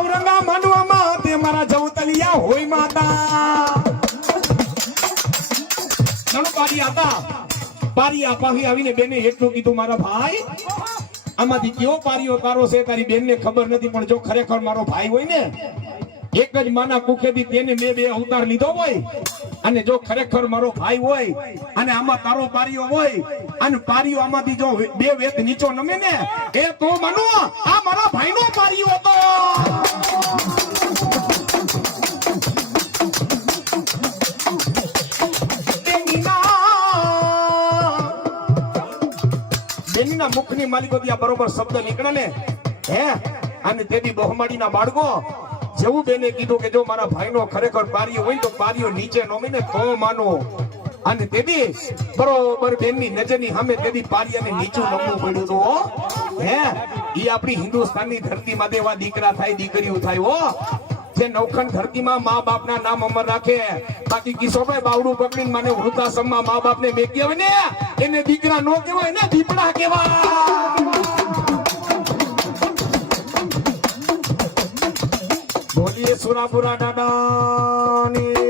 ગૌરંગા માંડવામાં તે મારા જવતલિયા હોય માતા ઘણું પારિયા હતા પારિયા પાહી આવીને બેને એટલું કીધું મારા ભાઈ આમાંથી કેવો પારિયો તારો છે તારી બેનને ખબર નથી પણ જો ખરેખર મારો ભાઈ હોય ને એક જ માના કુખેથી તેને મેં બે અવતાર લીધો હોય અને જો ખરેખર મારો ભાઈ હોય અને આમાં તારો પારિયો હોય અને પારિયો આમાંથી જો બે વેત નીચો નમે ને એ તો માનો આ મારા ભાઈનો પારિયો હતો બેનના મુખની માલિકોથી આ બરોબર શબ્દ નીકળે ને હે અને તેની બહમાડીના બાળકો જેવું બેને કીધું કે જો મારા ભાઈનો ખરેખર પારિયો હોય તો પારિયો નીચે નમે ને તો માનો અને તેદી બરોબર બેનની નજરની સામે તેદી પારિયાને નીચું નમવું પડ્યું તો હે ઈ આપણી હિન્દુસ્તાનની ધરતીમાં દેવા દીકરા થાય દીકરીઓ થાય હો જે નવખંડ ધરતીમાં મા બાપના નામ અમર રાખે બાકી કિશોરભાઈ બાવડું પકડીને મને વૃદ્ધાશ્રમમાં મા બાપને મેકી આવે ને એને દીકરા નો કહેવાય ને દીપડા કહેવાય બોલીએ સુરાપુરા દાદાની